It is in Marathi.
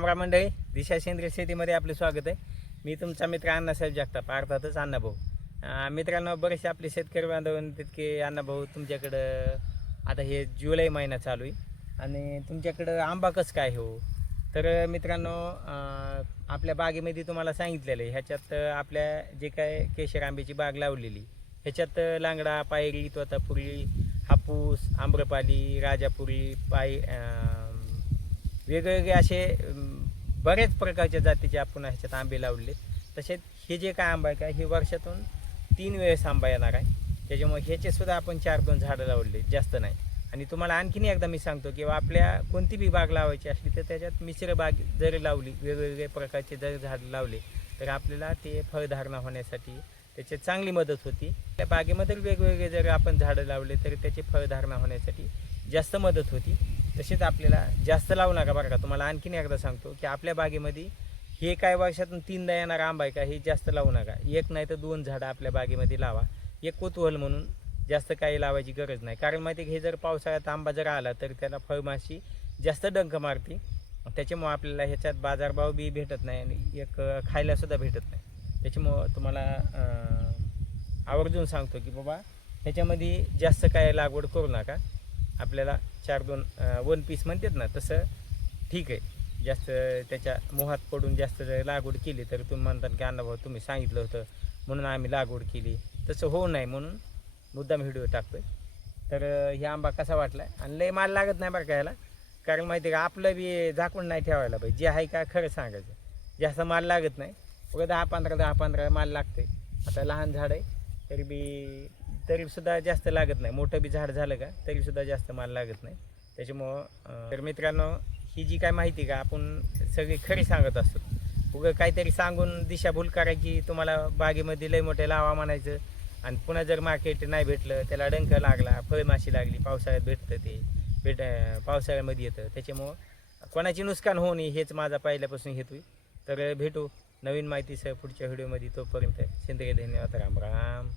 रामराम मंडळी दिशा सेंद्रिय शेतीमध्ये आपले स्वागत आहे. मी तुमचा मित्र अण्णासाहेब जगताप अर्थातच अण्णाभाऊ. मित्रांनो बरेचसे आपले शेतकरी बांधव म्हणतात की अण्णाभाऊ तुमच्याकडं आता हे जुलै महिना चालू आहे. आणि तुमच्याकडं आंबा कसं काय हो? तर मित्रांनो आपल्या बागेमध्ये तुम्हाला सांगितलेलं आहे ह्याच्यात आपल्या जे काय केशर आंब्याची बाग लावलेली ह्याच्यात लांगडा पायरी तोतापुरी हापूस आम्रपाली राजापुरी पाय वेगवेगळे असे बरेच प्रकारच्या जातीचे आपण ह्याच्यात आंबे लावले. तसेच हे जे काय आंबा आहे का हे वर्षातून तीन वेळेस आंबा येणार आहे. त्याच्यामुळे ह्याचे सुद्धा आपण चार दोन झाडं लावले जास्त नाही. आणि तुम्हाला आणखीन एकदा मी सांगतो की आपल्या कोणती बी बाग लावायची असली तर त्याच्यात मिश्र बाग जरी लावली वेगवेगळे प्रकारचे जर झाडं लावले तर आपल्याला ते फळधारणा होण्यासाठी त्याची चांगली मदत होती. त्या बागेमध्ये वेगवेगळे जर आपण झाडं लावले तर त्याची फळधारणा होण्यासाठी जास्त मदत होती. तसेच आपल्याला जास्त लावू नका बरं का. तुम्हाला आणखीन एकदा सांगतो की आपल्या बागेमध्ये हे काय वर्षातून तीनदा येणार आंबा आहे का हे जास्त लावू नका. एक नाही तर दोन झाडं आपल्या बागेमध्ये लावा. एक कुतूहल म्हणून जास्त काही लावायची गरज नाही. कारण माहिती की हे जर पावसाळ्यात आंबा जर आला तर त्याला फळमाशी जास्त डंक मारते. त्याच्यामुळं आपल्याला ह्याच्यात बाजारभाव बी भेटत नाही आणि एक खायलासुद्धा भेटत नाही. त्याच्यामुळं तुम्हाला आवर्जून सांगतो की बाबा ह्याच्यामध्ये जास्त काय लागवड करू नका. आपल्याला चार दोन वन पीस म्हणतात ना तसं ठीक आहे. जास्त त्याच्या मोहात पडून जास्त जर लागवड केली तर तुम्ही म्हणतात की अण्णाभाऊ तुम्ही सांगितलं होतं म्हणून आम्ही लागवड केली. तसं होऊ नये म्हणून मुद्दाम व्हिडिओ आहे तर हे आंबा कसा वाटला? आणि लय माल लागत नाही बरं का ह्याला? कारण माहिती आहे का आपलं बी झाकून नाही ठेवायला पाहिजे. जे आहे का खरं सांगायचं. जास्त माल लागत नाही. उगा दहा पंधरा दहा पंधरा माल लागते आता लहान झाड आहे तरी बी तरी सुद्धा जास्त लागत नाही. मोठं बी झाड झालं का तरी सुद्धा जास्त माल लागत नाही. त्याच्यामुळं तर मित्रांनो ही जी काय माहिती का आपण सगळी खरी सांगत असतो. उगं काहीतरी सांगून दिशाभूल करायची तुम्हाला बागेमध्ये लय मोठे लावा म्हणायचं. आणि पुन्हा जर मार्केट नाही भेटलं त्याला डंक लागला फळमाशी लागली पावसाळ्यात भेटतं ते भेट पावसाळ्यामध्ये येतं. त्याच्यामुळं कोणाची नुकसान होऊ नये हेच माझा पहिल्यापासून हेतू आहे. तर भेटू नवीन माहितीसह पुढच्या व्हिडिओमध्ये तोपर्यंत सेंद्रिय धन्यवाद. राम राम.